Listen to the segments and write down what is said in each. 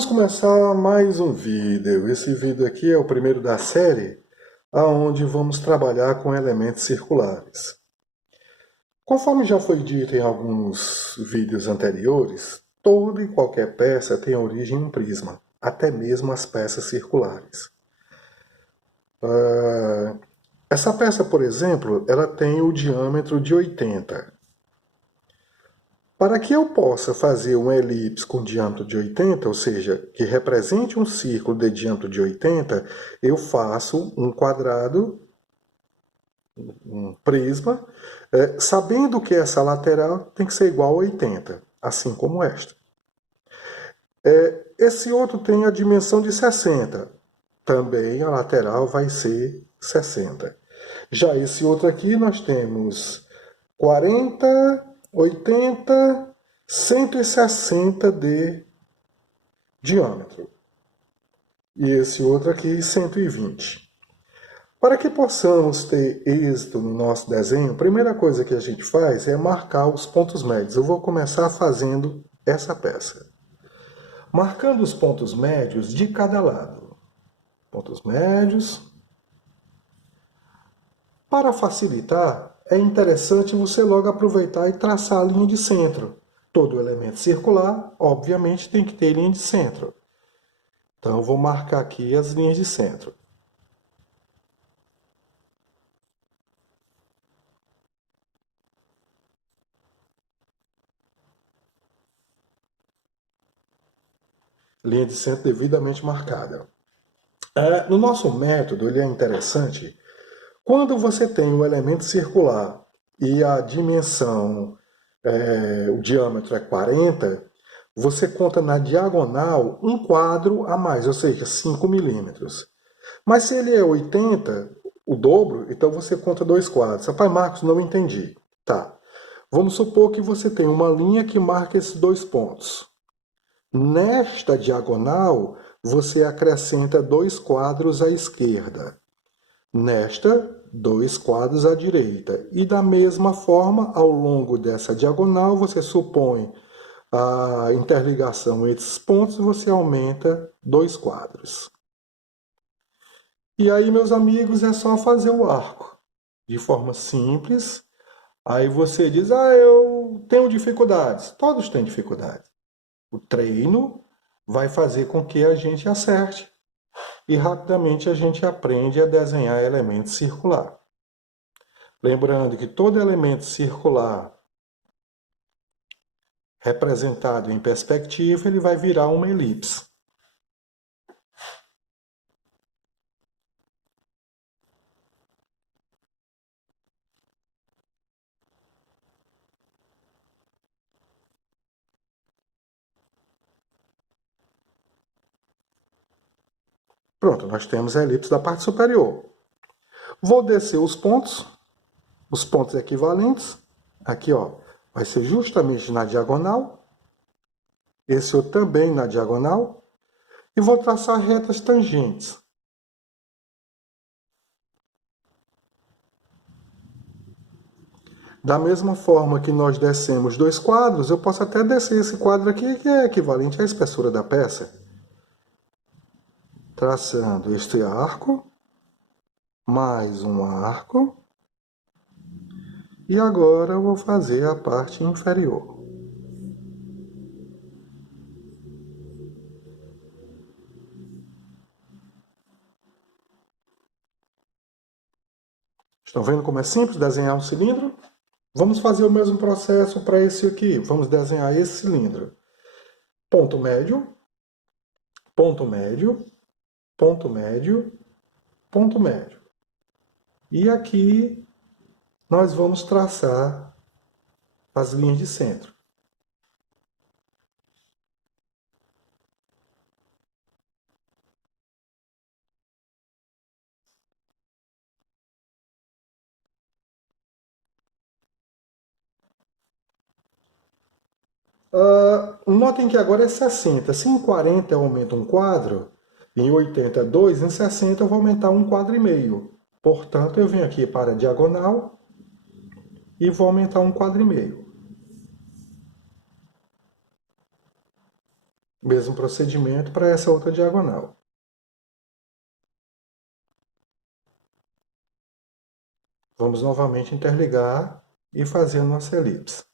Vamos começar mais um vídeo. Esse vídeo aqui é o primeiro da série, onde vamos trabalhar com elementos circulares. Conforme já foi dito em alguns vídeos anteriores, toda e qualquer peça tem origem em um prisma, até mesmo as peças circulares. Essa peça, por exemplo, ela tem o diâmetro de 80. Para que eu possa fazer uma elipse com diâmetro de 80, ou seja, que represente um círculo de diâmetro de 80, eu faço um quadrado, um prisma, sabendo que essa lateral tem que ser igual a 80, assim como esta. Esse outro tem a dimensão de 60, também a lateral vai ser 60. Já esse outro aqui nós temos 40, 80, 160 de diâmetro. E esse outro aqui, 120. Para que possamos ter êxito no nosso desenho, a primeira coisa que a gente faz é marcar os pontos médios. Eu vou começar fazendo essa peça. Marcando os pontos médios de cada lado. Pontos médios. Para facilitar, é interessante você logo aproveitar e traçar a linha de centro. Todo elemento circular, obviamente, tem que ter linha de centro. Então, eu vou marcar aqui as linhas de centro. Linha de centro devidamente marcada. No nosso método, ele é interessante. Quando você tem um elemento circular e a dimensão, o diâmetro é 40, você conta na diagonal um quadro a mais, ou seja, 5 milímetros. Mas se ele é 80, o dobro, então você conta dois quadros. Rapaz, Marcos, não entendi. Tá. Vamos supor que você tem uma linha que marca esses dois pontos. Nesta diagonal, você acrescenta dois quadros à esquerda. Nesta, dois quadros à direita. E da mesma forma, ao longo dessa diagonal, você supõe a interligação entre esses pontos e você aumenta dois quadros. E aí, meus amigos, é só fazer o arco de forma simples. Aí você diz, eu tenho dificuldades. Todos têm dificuldades. O treino vai fazer com que a gente acerte. E rapidamente a gente aprende a desenhar elementos circular. Lembrando que todo elemento circular representado em perspectiva, ele vai virar uma elipse. Pronto, nós temos a elipse da parte superior. Vou descer os pontos equivalentes. Aqui, ó, vai ser justamente na diagonal. Esse outro também na diagonal. E vou traçar retas tangentes. Da mesma forma que nós descemos dois quadros, eu posso até descer esse quadro aqui, que é equivalente à espessura da peça. Traçando este arco, mais um arco. E agora eu vou fazer a parte inferior. Estão vendo como é simples desenhar um cilindro? Vamos fazer o mesmo processo para esse aqui. Vamos desenhar esse cilindro. Ponto médio, ponto médio, ponto médio, ponto médio. E aqui nós vamos traçar as linhas de centro. Notem que agora é 60. Se em 40 eu aumento um quadro, em 80 é 2, em 60 eu vou aumentar um quadro e meio. Portanto, eu venho aqui para a diagonal e vou aumentar um quadro e meio. Mesmo procedimento para essa outra diagonal. Vamos novamente interligar e fazer a nossa elipse.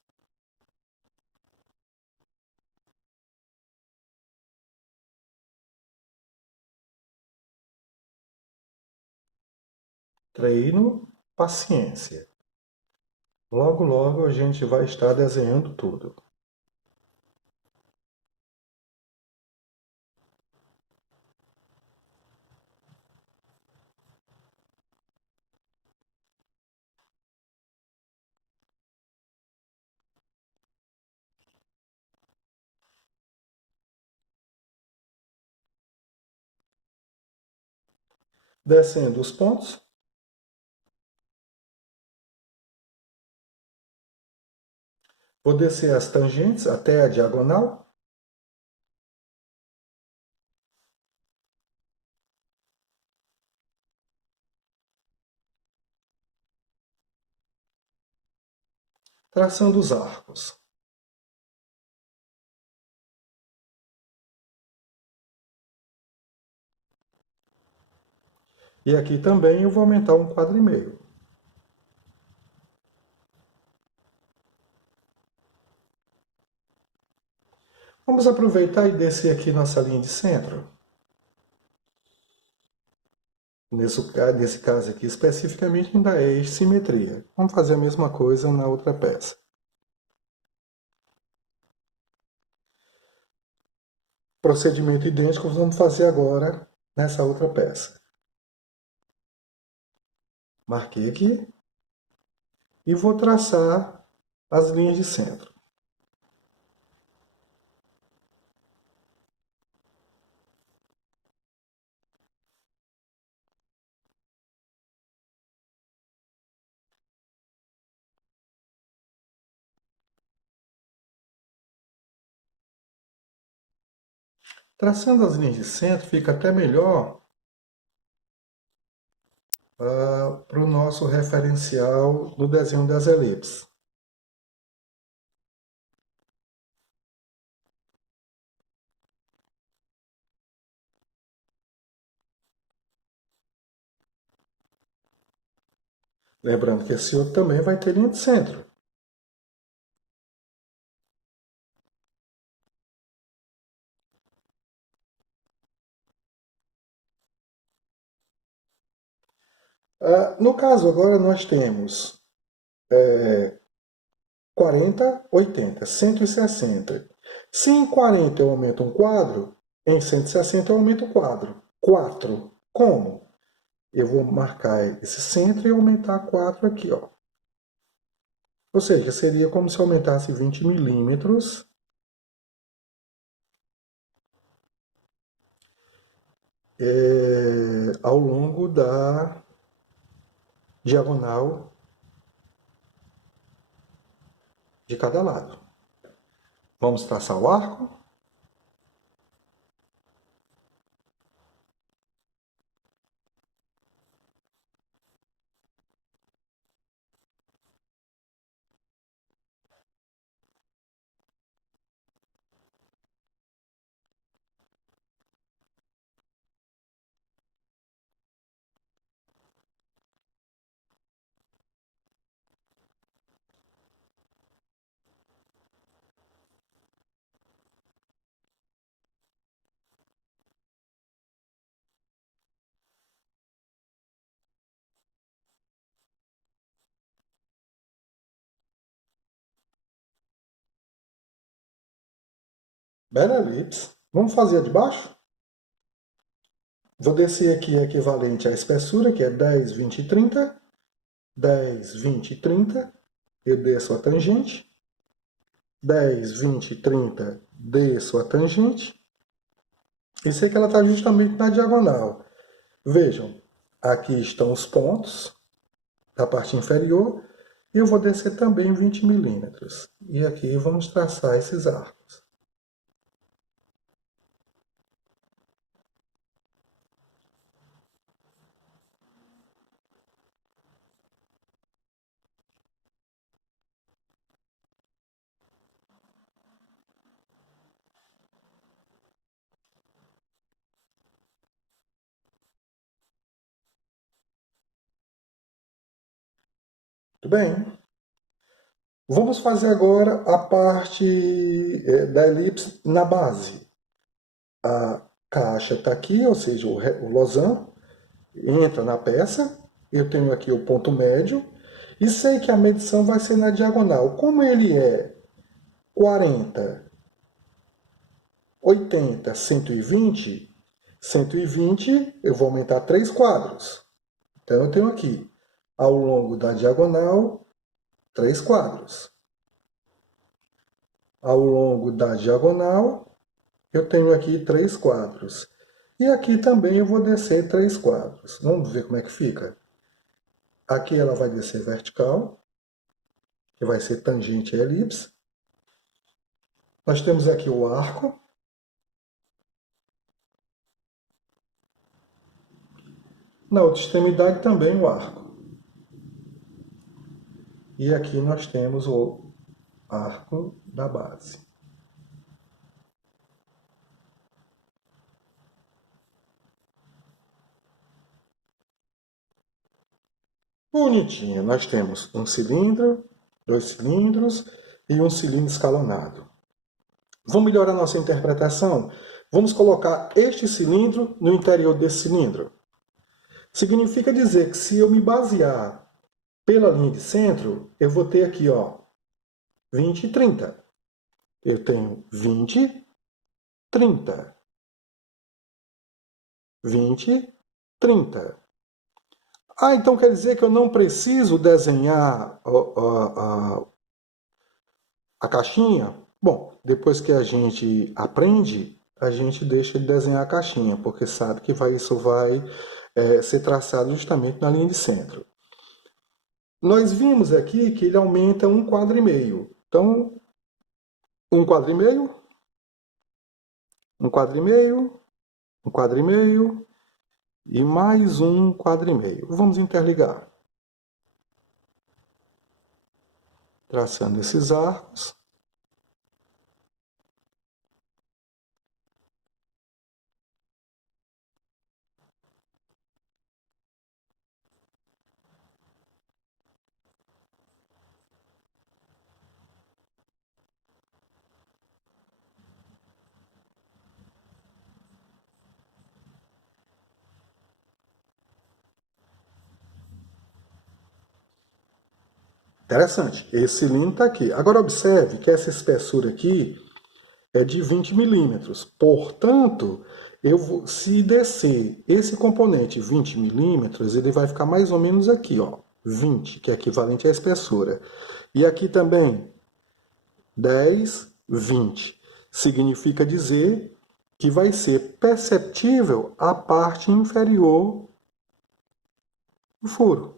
Treino, paciência. Logo, logo a gente vai estar desenhando tudo. Descendo os pontos. Vou descer as tangentes até a diagonal. Traçando os arcos. E aqui também eu vou aumentar 1,5 quadro. Vamos aproveitar e descer aqui nossa linha de centro. Nesse caso aqui, especificamente, ainda é eixo simetria. Vamos fazer a mesma coisa na outra peça. Procedimento idêntico vamos fazer agora nessa outra peça. Marquei aqui e vou traçar as linhas de centro. Traçando as linhas de centro fica até melhor para o nosso referencial no desenho das elipses. Lembrando que esse outro também vai ter linha de centro. No caso, agora nós temos 40, 80, 160. Se em 40 eu aumento um quadro, em 160 eu aumento o quadro. 4. Como? Eu vou marcar esse centro e aumentar 4 aqui, ó. Ou seja, seria como se eu aumentasse 20 milímetros ao longo da diagonal de cada lado. Vamos traçar o arco. Bela elipse. Vamos fazer a de baixo? Vou descer aqui equivalente à espessura, que é 10, 20 e 30. 10, 20 e 30. Eu desço a tangente. 10, 20 e 30. Desço a tangente. E sei que ela está justamente na diagonal. Vejam, aqui estão os pontos da parte inferior. E eu vou descer também 20 milímetros. E aqui vamos traçar esses arcos. Tudo bem. Vamos fazer agora a parte da elipse na base. A caixa está aqui, ou seja, o losango entra na peça. Eu tenho aqui o ponto médio e sei que a medição vai ser na diagonal. Como ele é 40, 80, 120, 120 eu vou aumentar 3 quadros. Então eu tenho aqui, ao longo da diagonal, 3 quadros. Ao longo da diagonal, eu tenho aqui 3 quadros. E aqui também eu vou descer 3 quadros. Vamos ver como é que fica. Aqui ela vai descer vertical, que vai ser tangente à elipse. Nós temos aqui o arco. Na outra extremidade também o arco. E aqui nós temos o arco da base. Bonitinho. Nós temos um cilindro, 2 cilindros e um cilindro escalonado. Vamos melhorar nossa interpretação? Vamos colocar este cilindro no interior desse cilindro. Significa dizer que se eu me basear pela linha de centro, eu vou ter aqui, ó, 20 e 30. Eu tenho 20, 30. 20, 30. Ah, então quer dizer que eu não preciso desenhar a caixinha? Bom, depois que a gente aprende, a gente deixa de desenhar a caixinha, porque sabe que isso vai ser traçado justamente na linha de centro. Nós vimos aqui que ele aumenta 1,5 quadro. Então, 1,5 quadro, 1,5 quadro, 1,5 quadro e mais 1,5 quadro. Vamos interligar. Traçando esses arcos. Interessante. Esse cilindro está aqui. Agora observe que essa espessura aqui é de 20 milímetros. Portanto, se descer esse componente 20 milímetros, ele vai ficar mais ou menos aqui, ó, 20, que é equivalente à espessura. E aqui também 10, 20. Significa dizer que vai ser perceptível a parte inferior do furo.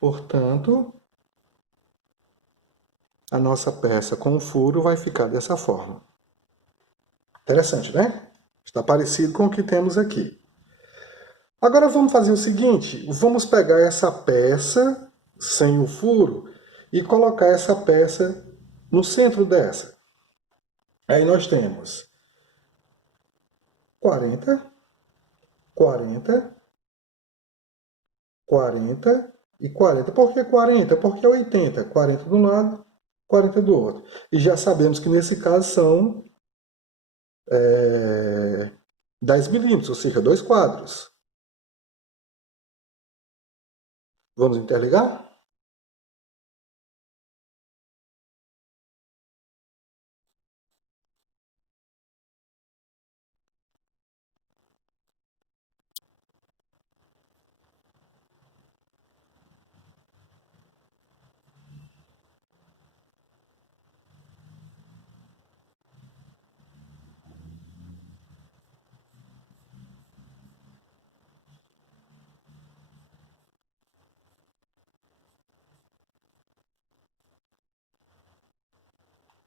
Portanto, a nossa peça com o furo vai ficar dessa forma. Interessante, né? Está parecido com o que temos aqui. Agora vamos fazer o seguinte, vamos pegar essa peça sem o furo e colocar essa peça no centro dessa. Aí nós temos 40, 40, 40 e 40. Por que 40? Porque é 80. 40 de um lado, 40 do outro. E já sabemos que nesse caso são 10 milímetros, ou seja, 2 quadros. Vamos interligar?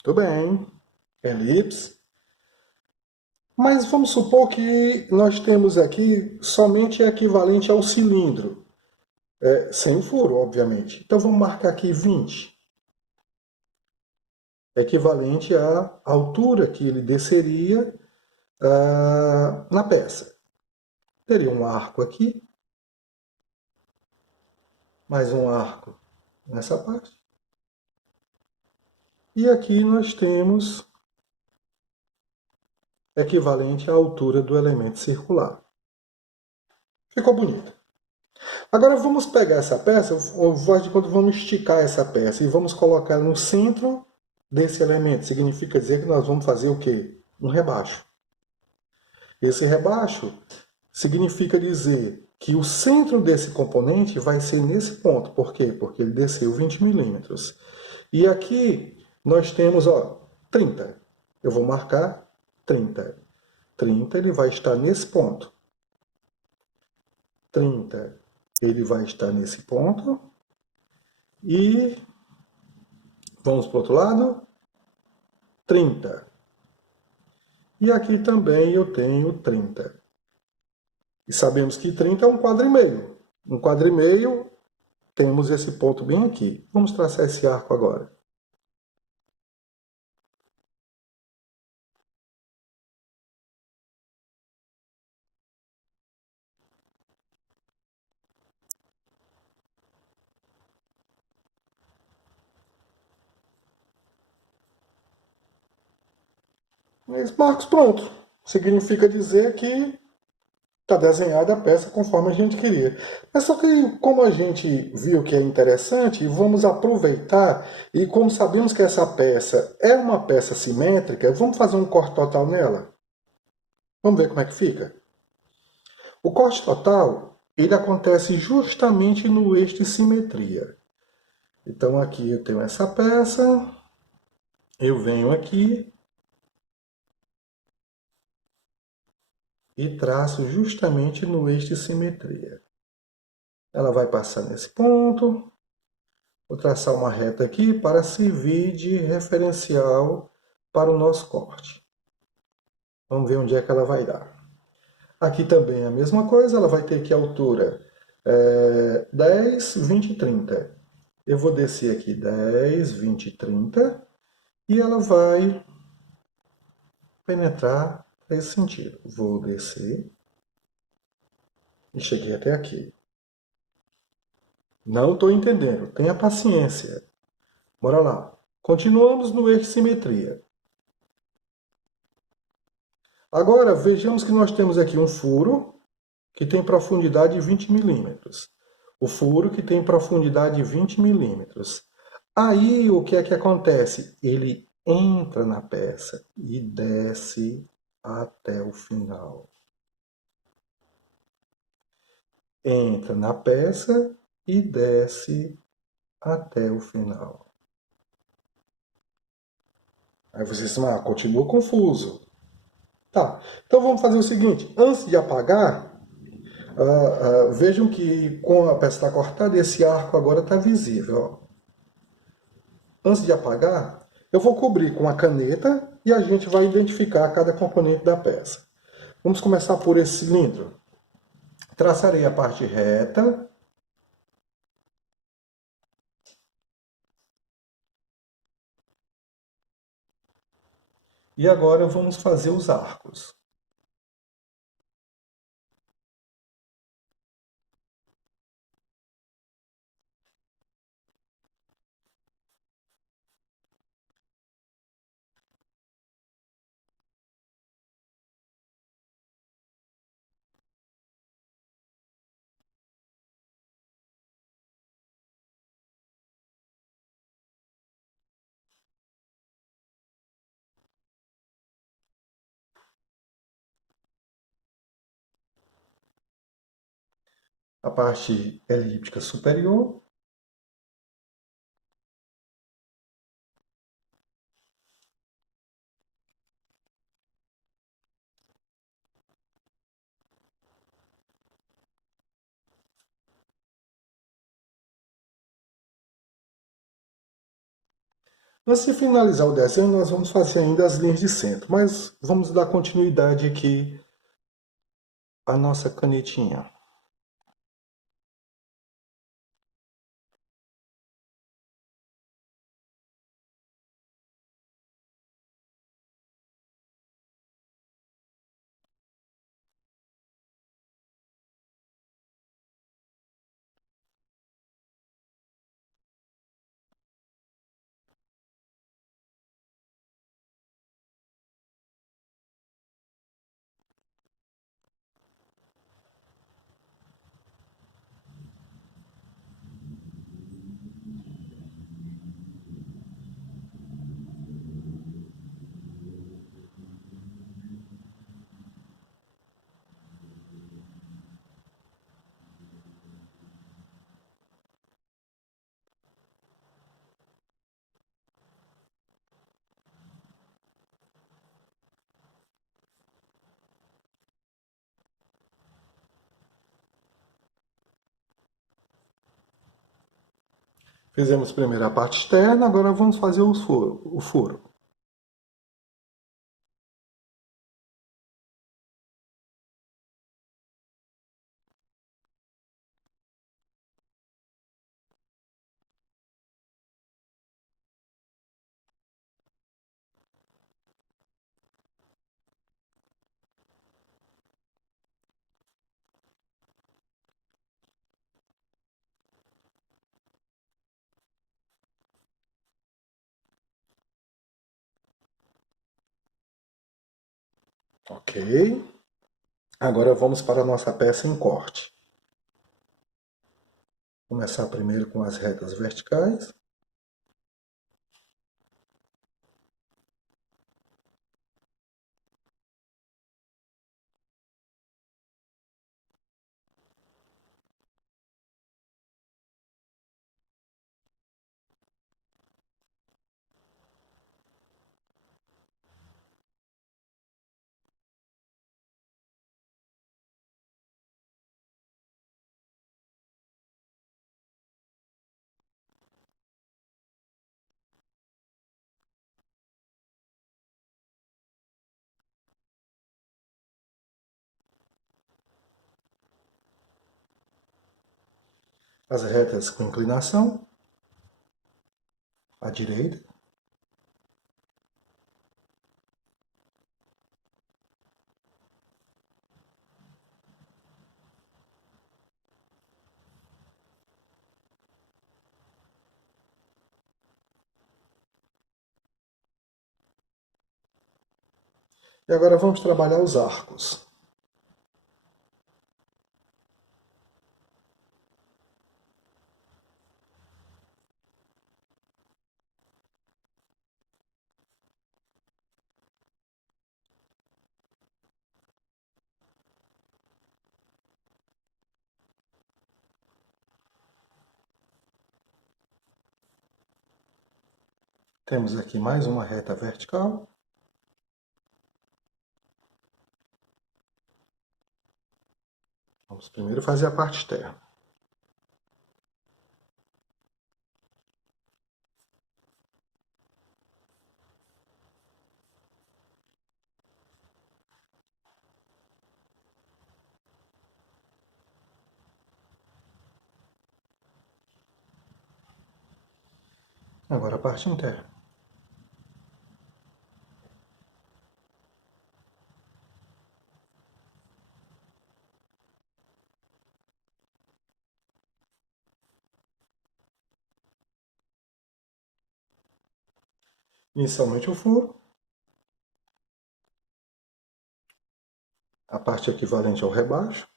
Tudo bem. Elipse. Mas vamos supor que nós temos aqui somente equivalente ao cilindro, sem o furo, obviamente. Então vamos marcar aqui 20, equivalente à altura que ele desceria na peça. Teria um arco aqui, mais um arco nessa parte. E aqui nós temos equivalente à altura do elemento circular. Ficou bonito. Agora vamos pegar essa peça, faz de conta, vamos esticar essa peça e vamos colocar no centro desse elemento. Significa dizer que nós vamos fazer o quê? Um rebaixo. Esse rebaixo significa dizer que o centro desse componente vai ser nesse ponto. Por quê? Porque ele desceu 20 milímetros. E aqui nós temos, ó, 30. Eu vou marcar 30. 30 ele vai estar nesse ponto. 30 ele vai estar nesse ponto. E vamos para o outro lado. 30. E aqui também eu tenho 30. E sabemos que 30 é um quadro e meio. Um quadro e meio, temos esse ponto bem aqui. Vamos traçar esse arco agora. Mas, Marcos, pronto. Significa dizer que está desenhada a peça conforme a gente queria. Mas só que, como a gente viu que é interessante, vamos aproveitar e como sabemos que essa peça é uma peça simétrica, vamos fazer um corte total nela. Vamos ver como é que fica? O corte total, ele acontece justamente no eixo de simetria. Então aqui eu tenho essa peça, eu venho aqui e traço justamente no eixo de simetria. Ela vai passar nesse ponto. Vou traçar uma reta aqui para servir de referencial para o nosso corte. Vamos ver onde é que ela vai dar. Aqui também é a mesma coisa, ela vai ter aqui a altura 10, 20 e 30. Eu vou descer aqui 10, 20 e 30 e ela vai penetrar nesse sentido. Vou descer e cheguei até aqui. Não estou entendendo, tenha paciência. Bora lá. Continuamos no eixo de simetria. Agora vejamos que nós temos aqui um furo que tem profundidade de 20 milímetros. O furo que tem profundidade de 20 milímetros. Aí o que é que acontece? Ele entra na peça e desce até o final. Entra na peça e desce até o final. Aí vocês dizem, continua confuso. Tá, então vamos fazer o seguinte, antes de apagar, vejam que com a peça está cortada, esse arco agora está visível. Ó. Antes de apagar, eu vou cobrir com a caneta e a gente vai identificar cada componente da peça. Vamos começar por esse cilindro. Traçarei a parte reta. E agora vamos fazer os arcos. A parte elíptica superior. Antes de finalizar o desenho, nós vamos fazer ainda as linhas de centro, mas vamos dar continuidade aqui à nossa canetinha. Fizemos primeiro a parte externa, agora vamos fazer o furo. Ok. Agora vamos para a nossa peça em corte. Começar primeiro com as retas verticais. As retas com inclinação, à direita. E agora vamos trabalhar os arcos. Temos aqui mais uma reta vertical. Vamos primeiro fazer a parte externa. Agora a parte interna. Inicialmente o furo, a parte equivalente ao rebaixo.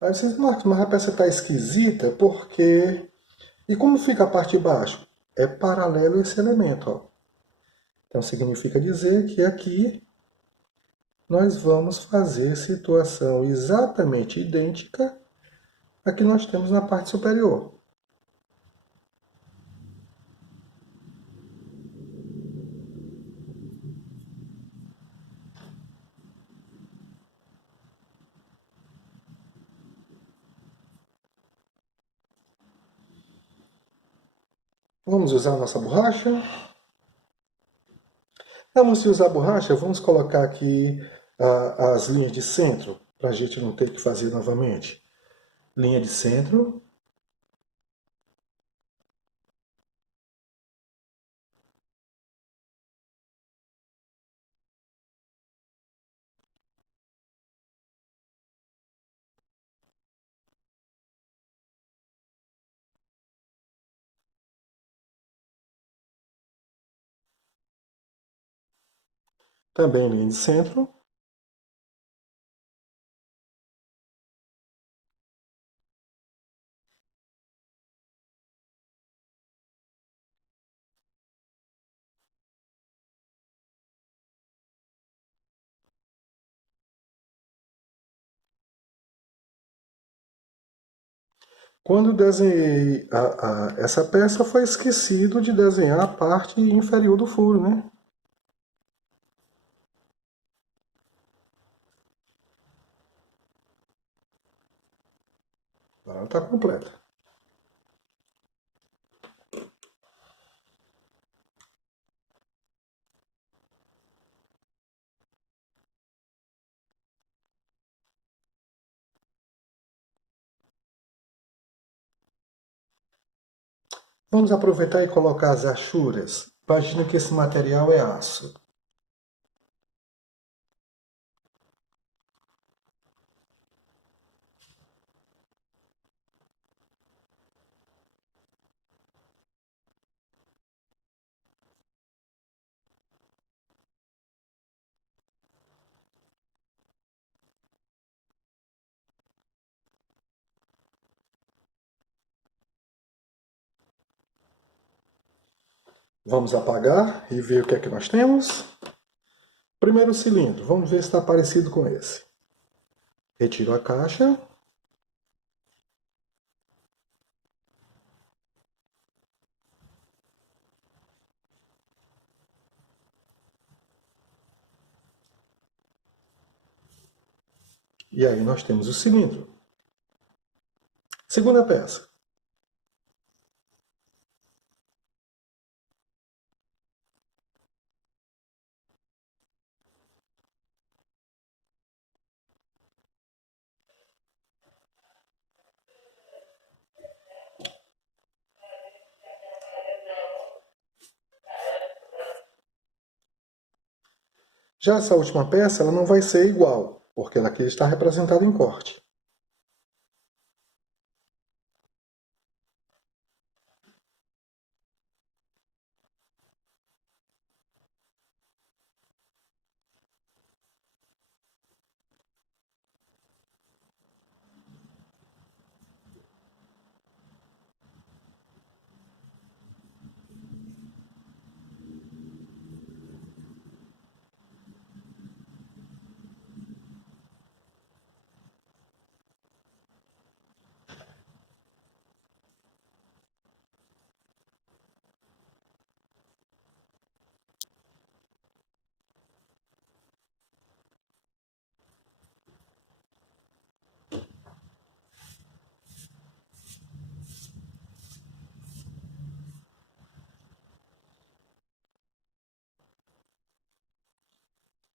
Aí vocês, Marcos, mas a peça está esquisita porque... E como fica a parte de baixo? É paralelo esse elemento, ó. Então significa dizer que aqui nós vamos fazer situação exatamente idêntica à que nós temos na parte superior. Vamos usar a nossa borracha. Vamos usar a borracha, vamos colocar aqui as linhas de centro, para a gente não ter que fazer novamente. Linha de centro. Também linha de centro. Quando desenhei essa peça, foi esquecido de desenhar a parte inferior do furo, né? Agora ela está completa. Vamos aproveitar e colocar as achuras. Imagina que esse material é aço. Vamos apagar e ver o que é que nós temos. Primeiro cilindro, vamos ver se está parecido com esse. Retiro a caixa. E aí nós temos o cilindro. Segunda peça. Já essa última peça ela não vai ser igual, porque ela aqui está representada em corte.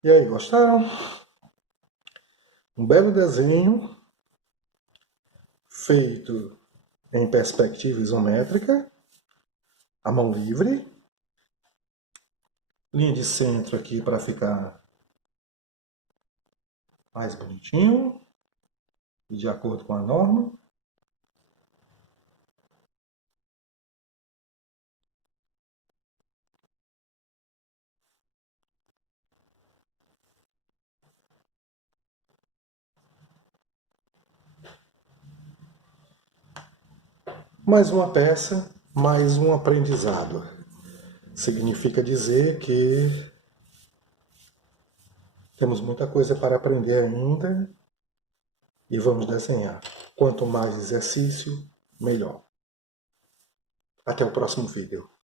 E aí, gostaram? Um belo desenho feito em perspectiva isométrica, a mão livre, linha de centro aqui para ficar mais bonitinho e de acordo com a norma. Mais uma peça, mais um aprendizado. Significa dizer que temos muita coisa para aprender ainda e vamos desenhar. Quanto mais exercício, melhor. Até o próximo vídeo.